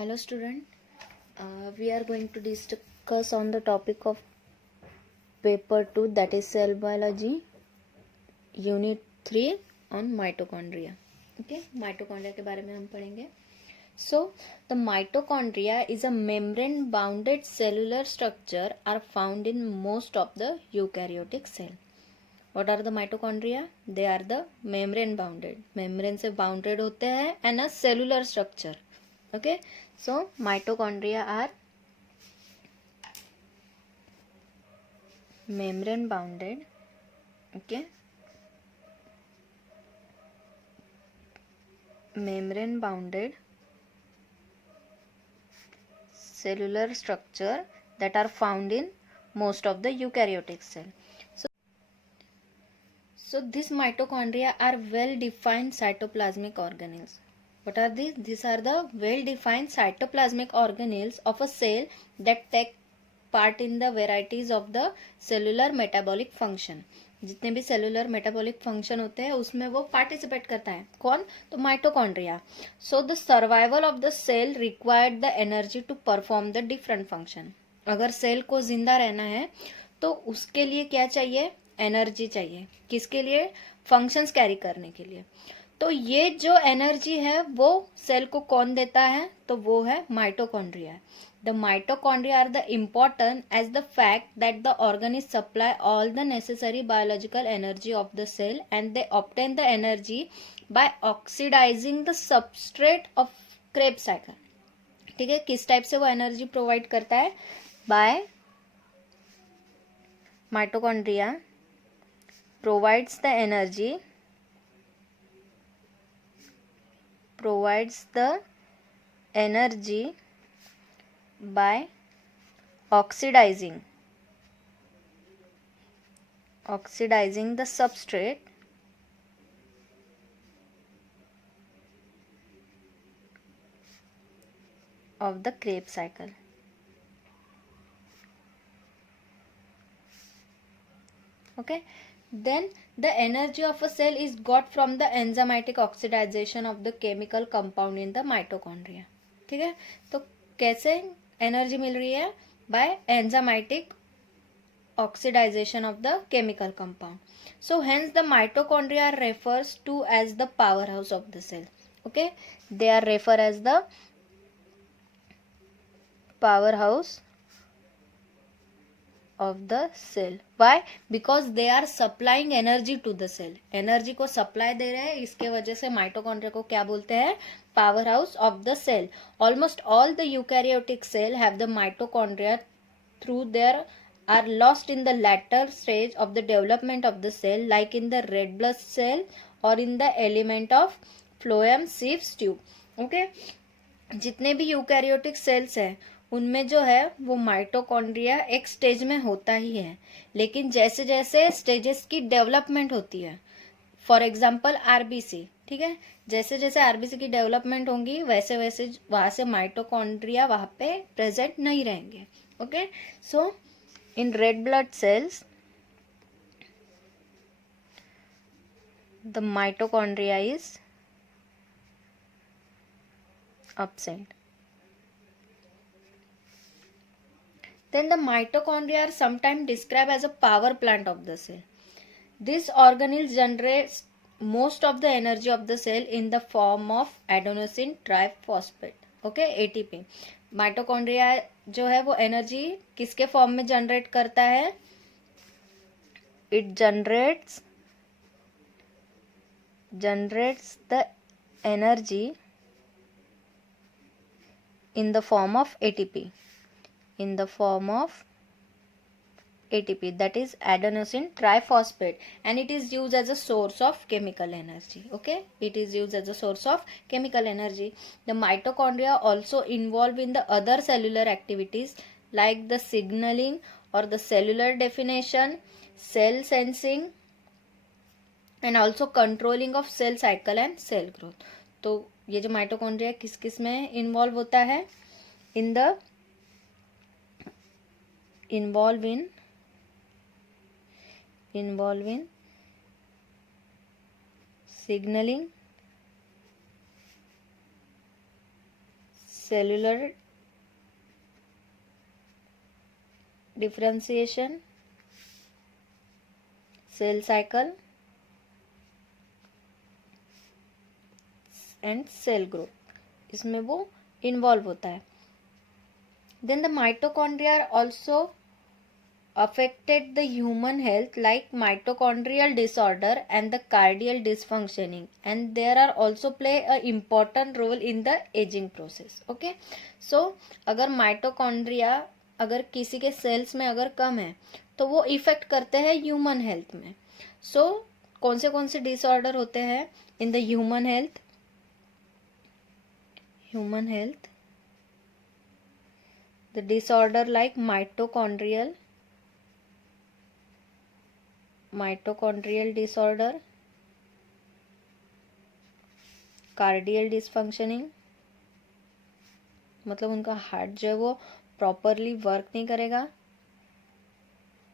Hello student, we are going to discuss on the topic of paper 2, that is cell biology, unit 3 on mitochondria. Okay, mitochondria के बारे में हम पढ़ेंगे. So the mitochondria is a membrane bounded cellular structure are found in most of the eukaryotic cell. What are the mitochondria? They are the membrane bounded. Membrane से bounded होते हैं and a cellular structure. Okay, so mitochondria are membrane bounded. Okay, membrane bounded cellular structure that are found in most of the eukaryotic cell. So these mitochondria are well defined cytoplasmic organelles. What are these? These are the well defined cytoplasmic organelles of a cell that take part in the varieties of the cellular metabolic function. जितने भी cellular metabolic function होते हैं उसमें वो पार्टिसिपेट करता है. कौन? तो mitochondria. So the survival of the cell required the energy to perform the different function. अगर सेल को जिंदा रहना है तो उसके लिए क्या चाहिए? एनर्जी चाहिए. किसके लिए? फंक्शंस कैरी करने के लिए. तो ये जो एनर्जी है वो सेल को कौन देता है? तो वो है mitochondria. The mitochondria are the important as the fact that the organism supply all the necessary biological energy of the cell and they obtain the energy by oxidizing the substrate of Krebs cycle. ठीक है, किस टाइप से वो energy provide करता है? By mitochondria provides the energy by oxidizing the substrate of the Krebs cycle. Okay, then the energy of a cell is got from the enzymatic oxidization of the chemical compound in the mitochondria. ठीक है, तो कैसे एनर्जी मिल रही है? By enzymatic oxidization of the chemical compound. So hence the mitochondria refers to as the powerhouse of the cell. Okay, they are referred as the powerhouse of the cell. Why? Because they are supplying energy to the cell. Energy को सप्लाई दे रहे हैं, इसके वजह से माइटोकॉन्ड्रिया को क्या बोलते हैं? Power house of the cell. Almost all the eukaryotic cell have the mitochondria through their are lost in the latter stage of the development of the cell, like in the red blood cell or in the element of phloem sieve tube. Okay, जितने भी eukaryotic cells हैं उनमें जो है वो माइटोकॉन्ड्रिया एक स्टेज में होता ही है, लेकिन जैसे जैसे स्टेजेस की डेवलपमेंट होती है, फॉर एग्जाम्पल आरबीसी, ठीक है, जैसे जैसे आरबीसी की डेवलपमेंट होंगी वैसे वैसे वहां से माइटोकॉन्ड्रिया वहां पे प्रेजेंट नहीं रहेंगे. ओके, सो in red blood cells the mitochondria is absent. Then the mitochondria are sometimes described as a power plant of the cell. This organelle generates most of the energy of the cell in the form of adenosine triphosphate. Okay, ATP. Mitochondria जो है वो एनर्जी किसके फॉर्म में जनरेट करता है? It generates the energy in the form of ATP, that is adenosine triphosphate, and it is used as a source of chemical energy. Okay, it is used as a source of chemical energy. The mitochondria also involved in the other cellular activities like the signaling or the cellular definition, cell sensing, and also controlling of cell cycle and cell growth. तो ये जो माइटोकॉन्ड्रिया किस किस में इन्वॉल्व होता है? involve in signaling, cellular differentiation, cell cycle and cell growth, इसमें वो इन्वॉल्व होता है. Then the mitochondria are also affected the human health like mitochondrial disorder and the cardial dysfunctioning and there are also play a important role in the ageing process. Okay, so अगर mitochondria अगर किसी के सेल्स में अगर कम है तो वो इफेक्ट करते हैं ह्यूमन हेल्थ में. सो कौन से डिसऑर्डर होते हैं in the human health? The disorder like mitochondrial disorder, cardial dysfunctioning, मतलब उनका हार्ट जो है वो प्रॉपरली वर्क नहीं करेगा.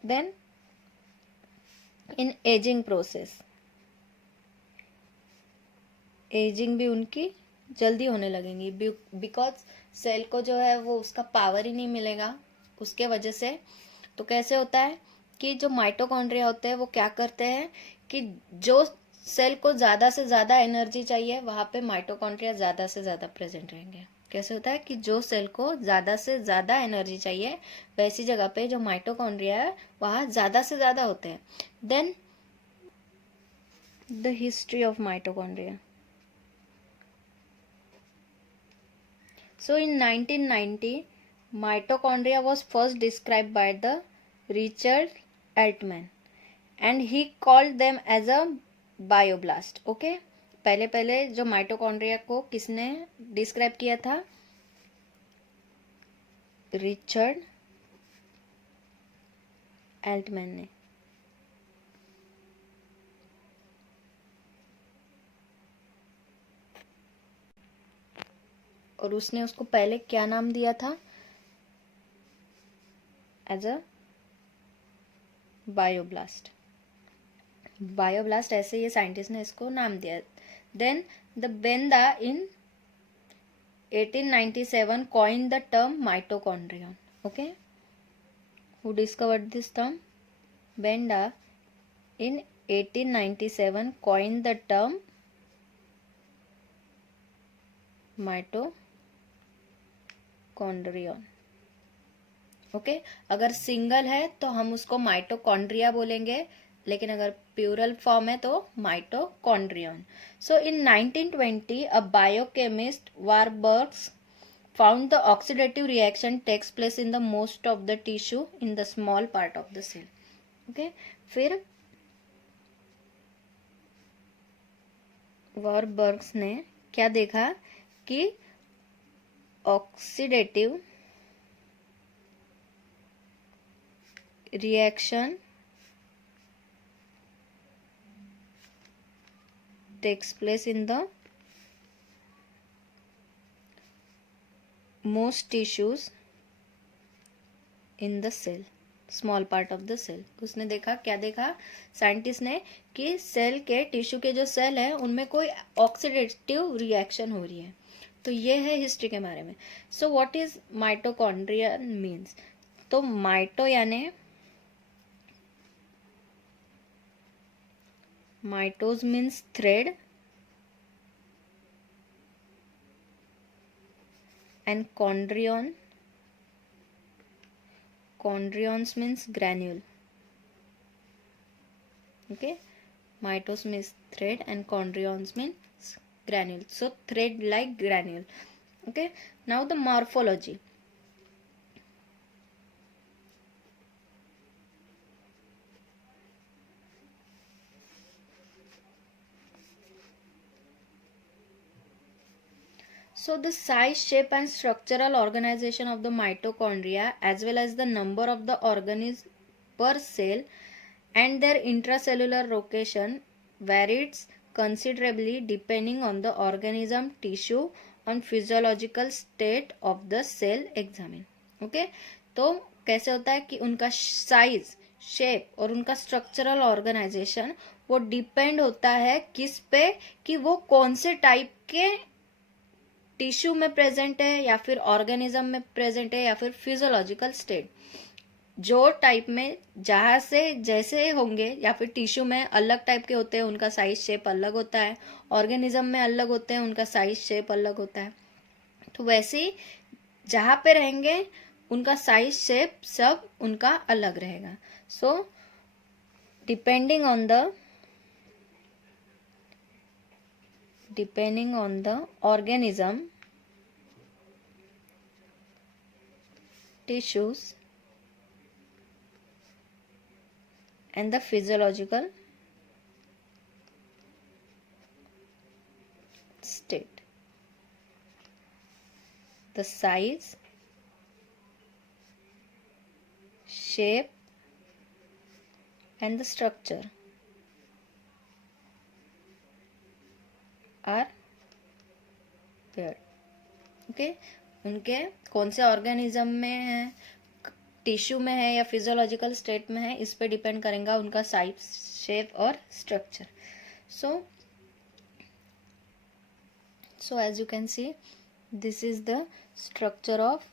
Then in ageing process, ageing भी उनकी जल्दी होने लगेंगी बिकॉज सेल को जो है वो उसका पावर ही नहीं मिलेगा उसके वजह से. तो कैसे होता है कि जो माइटोकॉन्ड्रिया होते हैं वो क्या करते हैं कि जो सेल को ज्यादा से ज्यादा एनर्जी चाहिए वहां पे माइटोकॉन्ड्रिया ज्यादा से ज्यादा प्रेजेंट रहेंगे. कैसे होता है कि जो सेल को ज्यादा से ज्यादा एनर्जी चाहिए वैसी जगह पे जो माइटोकॉन्ड्रिया है वहां ज्यादा से ज्यादा होते हैं. Then the history of mitochondria. So in 1990, mitochondria was first described by the Richard Altman and he called them as a bioblast. Okay, पहले जो माइटोकॉन्ड्रिया को किसने डिस्क्राइब किया था? रिचर्ड एल्टमैन ने. और उसने उसको पहले क्या नाम दिया था? एज अ बायोब्लास्ट. बायोब्लास्ट ऐसे ये साइंटिस्ट ने इसको नाम दिया. Then the Benda in 1897 coined the term mitochondrion. Okay, who discovered this term? Benda in 1897 coined the term mitochondrion. Okay, अगर सिंगल है तो हम उसको माइटोकॉन्ड्रिया बोलेंगे, लेकिन अगर प्लूरल फॉर्म है तो mitochondrion. So in 1920 a biochemist Warburg's found the oxidative reaction takes place in the most of the tissue in the small part of the cell. Okay, फिर वारबर्ग्स ने क्या देखा कि oxidative reaction takes place in the most tissues in the cell, small part of the cell. उसने देखा, क्या देखा साइंटिस्ट ने कि सेल के टिश्यू के जो सेल है उनमें कोई ऑक्सीडेटिव रिएक्शन हो रही है. तो ये है हिस्ट्री के बारे में. So what is mitochondria means? तो माइटो यानी mitos means thread and chondrions means granule. Okay, mitos means thread and chondrions means granule. So thread like granule. Okay, now the morphology. So the size, shape and structural organization of the mitochondria as well as the number of the organs per cell and their intracellular location varies considerably depending on the organism, tissue and physiological state of the cell examined. Okay, तो कैसे होता है कि उनका size, shape और उनका structural organisation वो डिपेंड होता है किस पे, कि वो कौन से टाइप के टिश्यू में प्रेजेंट है या फिर ऑर्गेनिज्म में प्रेजेंट है या फिर फिजियोलॉजिकल स्टेट, जो टाइप में जहां से जैसे होंगे, या फिर टिश्यू में अलग टाइप के होते हैं, उनका साइज शेप अलग होता है, ऑर्गेनिज्म में अलग होते हैं, उनका साइज शेप अलग होता है, तो वैसे ही जहां पे रहेंगे उनका साइज शेप सब उनका अलग रहेगा. So depending on the organism, tissues and the physiological state, the size, shape and the structure are there. Okay, उनके कौन से ऑर्गेनिज्म में है, टिश्यू में है या फिजियोलॉजिकल स्टेट में है, इस पे डिपेंड करेगा उनका साइज, शेप और structure. So as you can see, this is the structure of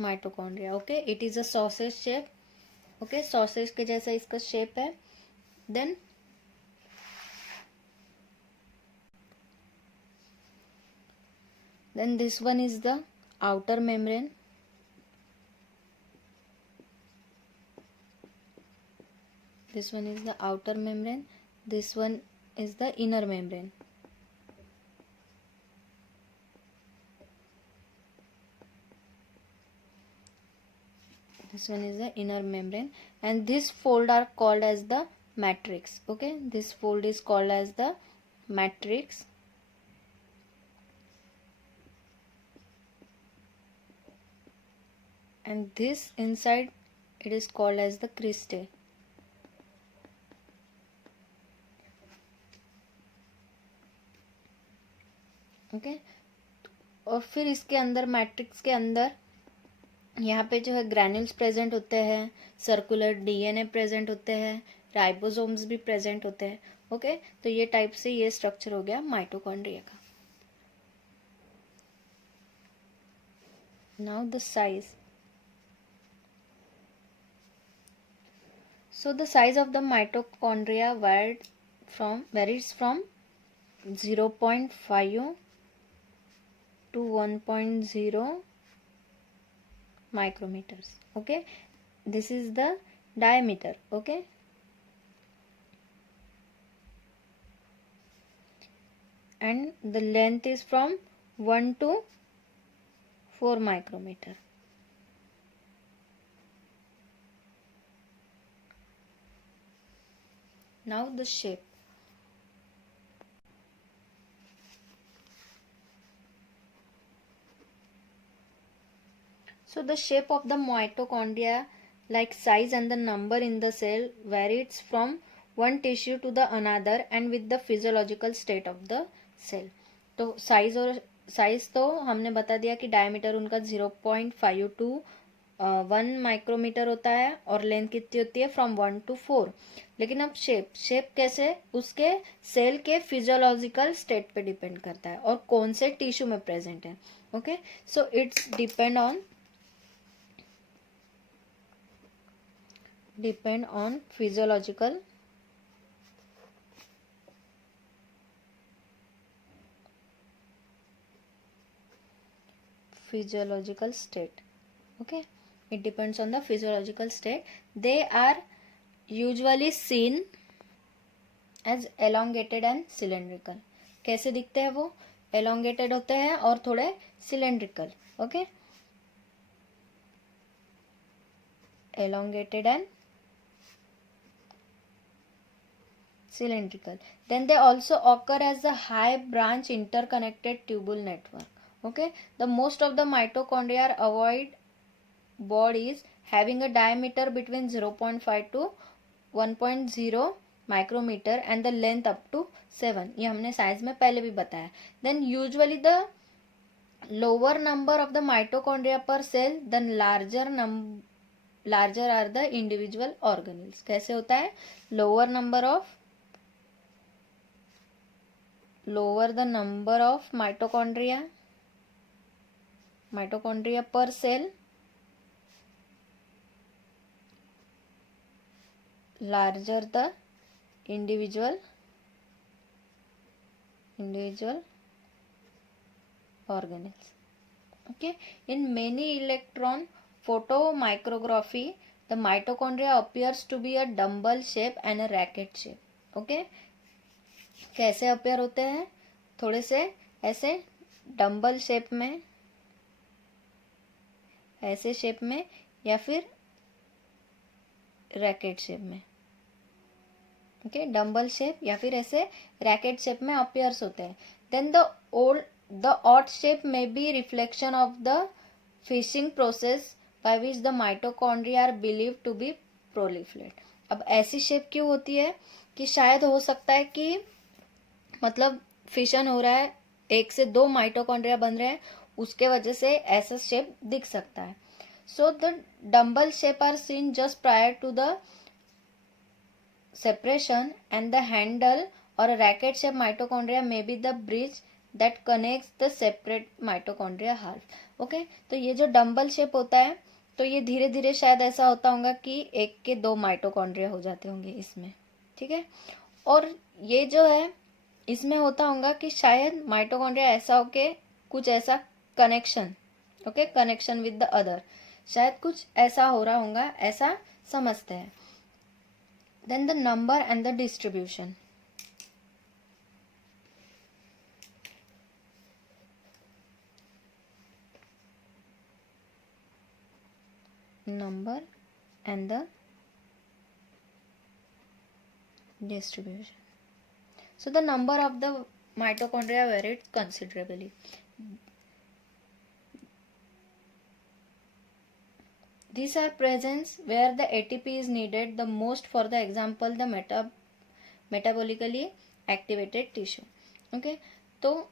mitochondria. Okay, it is a sausage shape. Okay, sausage के जैसा इसका शेप है. Then this one is the outer membrane. This one is the outer membrane. This one is the inner membrane. This one is the inner membrane, and this fold are called as the matrix. Okay, this fold is called as the matrix. And this inside, it is called as the cristae. Okay, और फिर इसके अंदर, मैट्रिक्स के अंदर, यहाँ पे जो है ग्रैन्यूल्स प्रेजेंट होते हैं, सर्कुलर डीएनए प्रेजेंट होते हैं, राइबोसोम्स भी प्रेजेंट होते हैं. ओके, तो ये टाइप से ये स्ट्रक्चर हो गया माइटोकॉन्ड्रिया का. Now the size. So the size of the mitochondria varies from 0.5 to 1.0 micrometers. Okay, this is the diameter. Okay, and the length is from 1 to 4 micrometer. Now the shape. So the shape of the mitochondria, like size and the number in the cell, varies from one tissue to the another and with the physiological state of the cell. तो साइज तो हमने बता दिया कि डायमीटर उनका 0.5 to 1 माइक्रोमीटर होता है, और लेंथ कितनी होती है, फ्रॉम 1 to 4. लेकिन अब शेप कैसे, उसके सेल के फिजियोलॉजिकल स्टेट पे डिपेंड करता है और कौन से टिश्यू में प्रेजेंट है. Okay, so it's depend on physiological state. Okay, it depends on the physiological state. They are usually seen as elongated and cylindrical. कैसे दिखते हैं वो, elongated होते हैं और थोड़े cylindrical. Okay, elongated and cylindrical. Then they also occur as a high branch interconnected tubule network. Okay, the most of the mitochondria are ovoid bodies having a diameter between 0.5 to 1.0 micrometer and the length up to 7. ये हमने साइज में पहले भी बताया. Then usually the lower number of the mitochondria per cell, then larger are the individual organelles. कैसे होता है, lower number of lower the number of mitochondria per cell, larger the individual organelles. Okay, in many electron photomicrography, the mitochondria appears to be a dumbbell shape and a racket shape. Okay, कैसे अपेयर होते हैं? थोड़े से ऐसे dumbbell shape में, ऐसे शेप में, या फिर रैकेट शेप में. ओके, डम्बल शेप या फिर ऐसे रैकेट शेप में अपियर्स होते हैं. Then the odd shape may be reflection of the fission process by which the mitochondria are believe to be proliferate. अब ऐसी शेप क्यों होती है कि शायद हो सकता है कि मतलब फिशन हो रहा है, एक से दो माइटोकॉन्ड्रिया बन रहे हैं, उसके वजह से ऐसा शेप दिख सकता है. So the dumbbell shape are seen just prior to the separation, and the handle or a racket shaped mitochondria may be the bridge that connects the separate mitochondria half. Okay, तो ये जो डम्बल शेप होता है, तो ये धीरे धीरे शायद ऐसा होता होगा कि एक के दो माइटोकॉन्ड्रिया हो जाते होंगे इसमें. ठीक है, और ये जो है इसमें होता होगा कि शायद माइटोकॉन्ड्रिया ऐसा होके कुछ ऐसा connection, okay, connection with the other, शायद कुछ ऐसा हो रहा होगा, ऐसा समझते हैं. Then the number and the distribution. Number and the distribution. So the number of the mitochondria varied considerably. These are presents where the ATP is needed the most, for the example the metabolically activated tissue. Okay, तो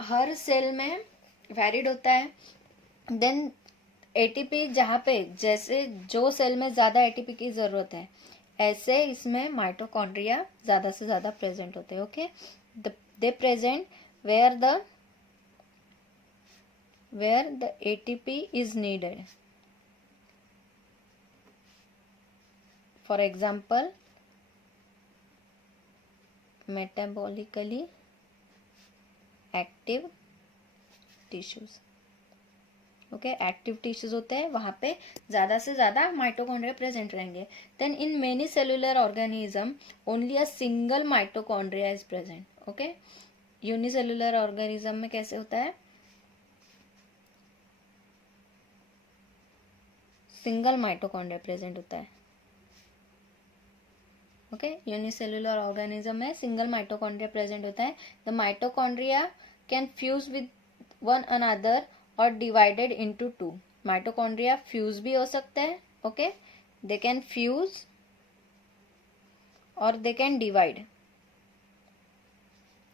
हर सेल में वैरिड होता है. Then ATP जहाँ पे जैसे जो सेल में ज़्यादा एटीपी की ज़रूरत है, ऐसे इसमें माइटोकॉन्ड्रिया ज़्यादा से ज़्यादा प्रेजेंट होते हैं. Okay, they present where the ATP is needed. For example, metabolically active tissues. Okay, active tissues होते हैं, वहां पे ज्यादा से ज्यादा माइटोकॉन्ड्रिया प्रेजेंट रहेंगे. Then in many cellular organism only a single mitochondria is present. Okay, unicellular organism में कैसे होता है? सिंगल माइटोकॉन्ड्रिया प्रेजेंट होता है. ओके, यूनिसेलुलर ऑर्गेनिज्म में सिंगल माइटोकॉन्ड्रिया प्रेजेंट होता है. The mitochondria can fuse with one another और divided into two. Mitochondria fuse भी हो सकते हैं. ओके, दे कैन फ्यूज और they can divide.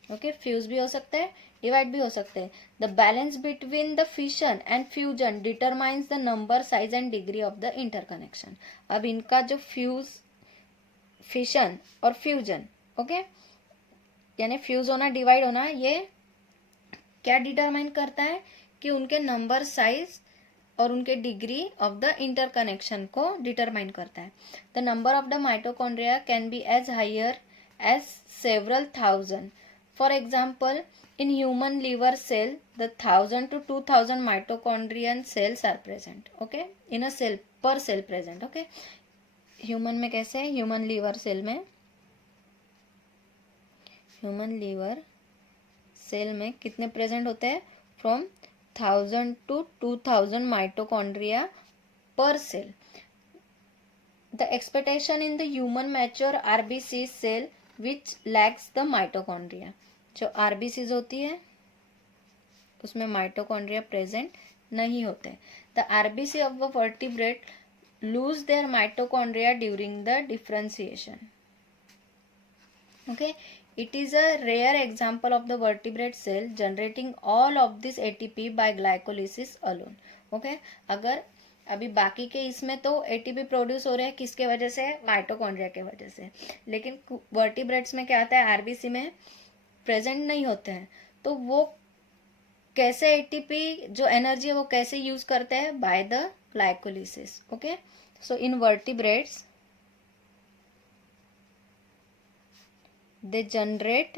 Okay, fuse भी हो सकते हैं, डिवाइड भी हो सकते हैं. The balance between the fission and fusion determines the number, size and degree of the interconnection. अब इनका जो फिशन और फ्यूजन, ओके, यानी फ्यूज होना, डिवाइड होना, ये क्या डिटरमाइन करता है कि उनके नंबर, साइज और उनके डिग्री ऑफ द इंटरकनेक्शन को डिटरमाइन करता है. The number of the mitochondria can be as higher as several thousand. For example, in human liver cell the 1000 to 2000 mitochondrion cells are present. Okay, in a cell, per cell present. Okay, human में कैसे? Human liver cell में कितने present होते हैं? From 1000 to 2000 mitochondria per cell. The expectation in the human mature RBC cell which lacks the mitochondria. जो RBCs होती है उसमें माइटोकॉन्ड्रिया प्रेजेंट नहीं होते. The RBC of the vertebrate lose their mitochondria during the differentiation. Okay, it is a rare example of the vertebrate cell generating all of this ATP by glycolysis alone. Okay, अगर अभी बाकी के इसमें तो ATP produce हो रहे हैं, किसके वजह से? माइटोकॉन्ड्रिया के वजह से. लेकिन वर्टिब्रेट्स में क्या आता है? आरबीसी में प्रेजेंट नहीं होते हैं तो वो कैसे एटीपी जो एनर्जी है वो कैसे यूज करते हैं? By the glycolysis. Okay, so in vertebrates they generate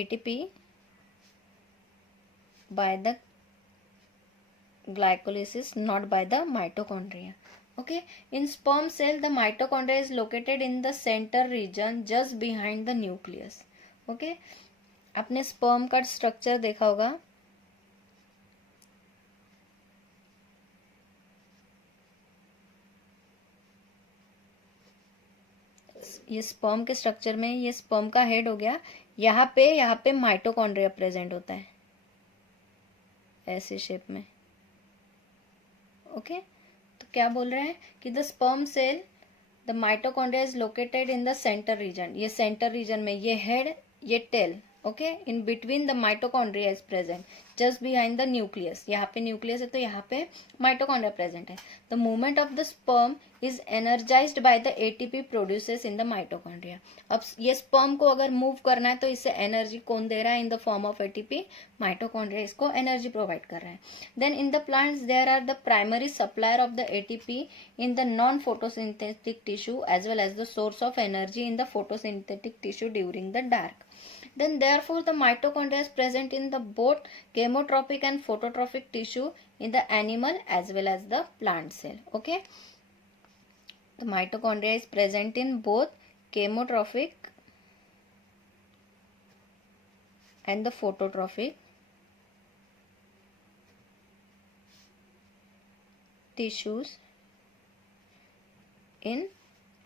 ATP by the glycolysis, not by the mitochondria. Okay, in sperm cell the mitochondria is located in the center region just behind the nucleus. Okay, आपने sperm का structure देखा होगा. ये स्पर्म के स्ट्रक्चर में ये स्पर्म का हेड हो गया. यहाँ पे माइटोकॉन्ड्रिया प्रेजेंट होता है ऐसे शेप में. ओके, तो क्या बोल रहे हैं कि the sperm cell the mitochondria is located in the centre region. ये सेंटर रीजन में ये हेड ये tail. Okay, in between the mitochondria is present just behind the nucleus. यहाँ पे न्यूक्लियस है तो यहाँ पे माइटोकॉन्ड्रिया प्रेजेंट है. The movement of the sperm is energised by the ATP produces in the mitochondria. अब ये स्पर्म को अगर मूव करना है तो इससे एनर्जी कौन दे रहा है? In the form of ATP mitochondria इसको एनर्जी प्रोवाइड कर रहा है. Then in the plants there are the primary supplier of the ATP in the non photosynthetic tissue as well as the source of energy in the photosynthetic tissue during the dark. Then therefore the mitochondria is present in the both chemotropic and phototropic tissue in the animal as well as the plant cell. Okay, the mitochondria is present in both chemotropic and the phototropic tissues in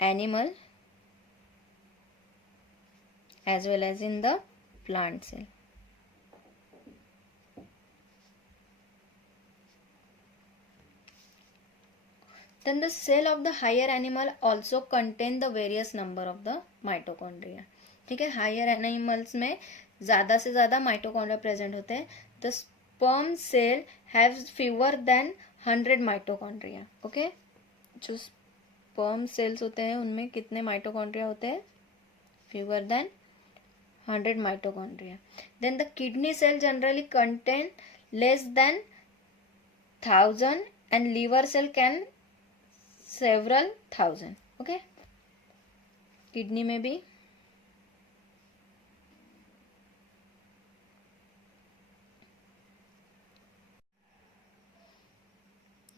animal as well as in the plant cell. Then the cell of the higher animal also contain the various number of the mitochondria. ठीक है, higher animals में ज्यादा से ज्यादा mitochondria present होते हैं. The sperm cell have fewer than 100 mitochondria. Okay, जो sperm cells होते हैं उनमें कितने माइटोकॉन्ड्रिया होते हैं? Fewer than 100 mitochondria. Then the kidney cell generally contain less than 1000 and liver cell can several thousand. Okay, kidney में भी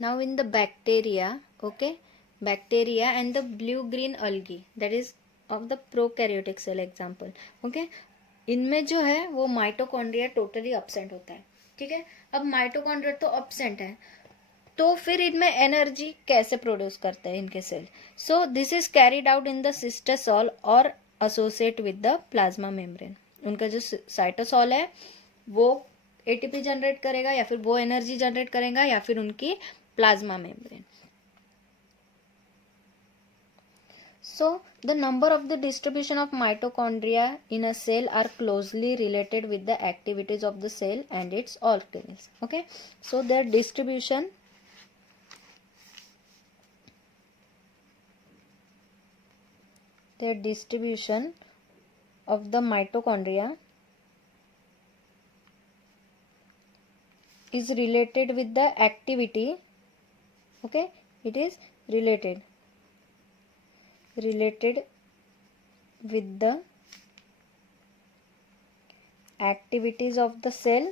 now in the bacteria. Okay, bacteria and the blue green algae that is of the prokaryotic cell example. Okay, इनमें जो है वो mitochondria totally absent होता है. ठीक है, अब माइटोकॉन्ड्रिया तो एब्सेंट है तो फिर इनमें एनर्जी कैसे प्रोड्यूस करते हैं इनके cell? So this is carried out in the cytosol और associate with the plasma membrane. उनका जो साइटोसोल है वो एटीपी जनरेट करेगा या फिर वो एनर्जी जनरेट करेगा या फिर उनकी plasma membrane. So the number of the distribution of mitochondria in a cell are closely related with the activities of the cell and its organelles. Okay, so their distribution of the mitochondria is related with the activity. Okay, it is related with the activities of the cell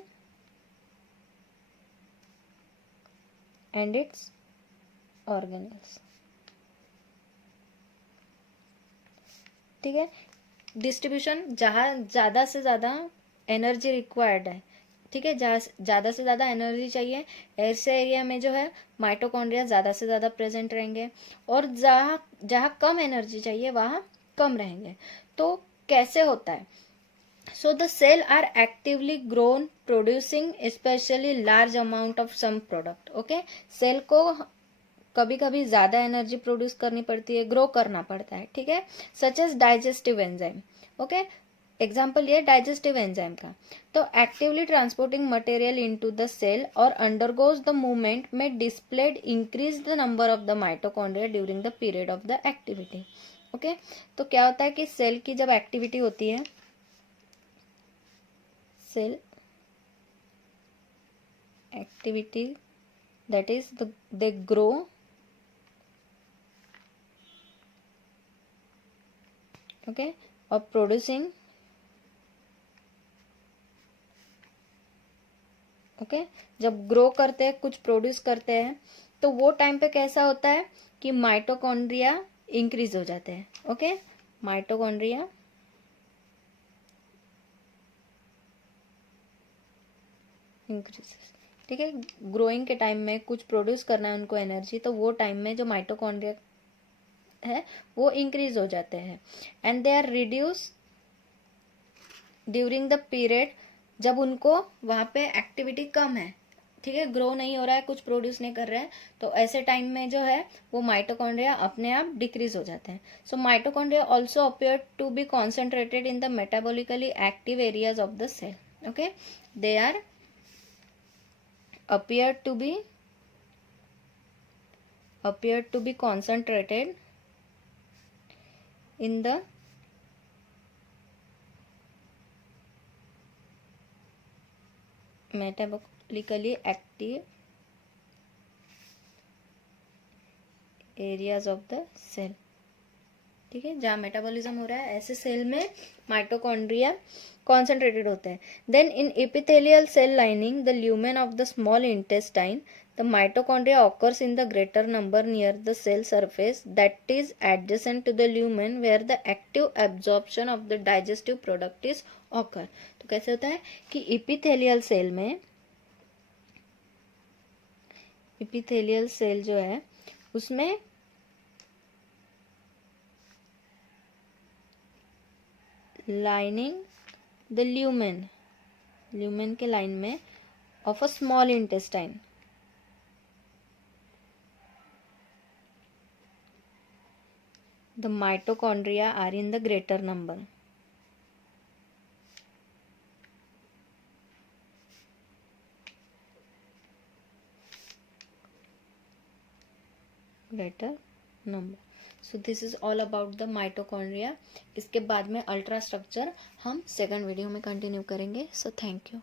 and its organelles. ठीक है, डिस्ट्रीब्यूशन जहाँ ज़्यादा से ज़्यादा energy required है. ठीक है, जहाँ ज़्यादा से ज़्यादा एनर्जी चाहिए ऐसे एरिया में जो है माइटोकॉन्ड्रिया ज़्यादा से ज़्यादा प्रेजेंट रहेंगे और जहाँ कम एनर्जी चाहिए वहाँ कम रहेंगे. तो कैसे होता है? So the cell are actively grown producing specially large amount of some product. Okay, cell को कभी कभी ज़्यादा एनर्जी प्रोड्यूस करनी पड़ती है, ग्रो करना पड़ता है. ठीक है, such as digestive enzyme. Okay, example ये डाइजेस्टिव एंजाइम का. तो actively transporting material into the cell और undergoes the movement may displayed increase the number of the mitochondria during the period of the activity. Okay, तो क्या होता है कि सेल की जब एक्टिविटी होती है, cell activity, that is they grow, okay, और प्रोड्यूसिंग, ओके, जब ग्रो करते हैं, कुछ प्रोड्यूस करते हैं, तो वो टाइम पे कैसा होता है कि माइटोकॉन्ड्रिया इंक्रीज हो जाते हैं, ओके, माइटोकॉन्ड्रिया इंक्रीज, ठीक है, ग्रोइंग के टाइम में कुछ प्रोड्यूस करना है उनको एनर्जी, तो वो टाइम में जो माइटोकॉन्ड्रिया है वो इंक्रीज हो जाते हैं, and they are reduce during the period जब उनको वहां पे एक्टिविटी कम है, ठीक है, ग्रो नहीं हो रहा है, कुछ प्रोड्यूस नहीं कर रहा है, तो ऐसे टाइम में जो है वो माइटोकॉन्ड्रिया अपने आप डिक्रीज हो जाते हैं. So mitochondria also appear to be concentrated in the metabolically active areas of the cell. Okay, they are appear to be concentrated in the metabolically active areas of the cell. ठीक है, जहाँ मेटाबॉलिज्म हो रहा है ऐसे सेल में माइटोकॉन्ड्रिया कॉन्सेंट्रेटेड होते हैं. Then in epithelial cell lining the lumen of the small intestine the mitochondria occurs in the greater number near the cell surface that is adjacent to the lumen where the active absorption of the digestive product is occur. तो कैसे होता है कि epithelial cell में, epithelial cell जो है उसमें lining the lumen, lumen के लाइन में of a small intestine, the mitochondria are in the greater number. Greater number. So this is all about the mitochondria. इसके बाद में अल्ट्रा स्ट्रक्चर हम सेकंड वीडियो में कंटिन्यू करेंगे. So thank you.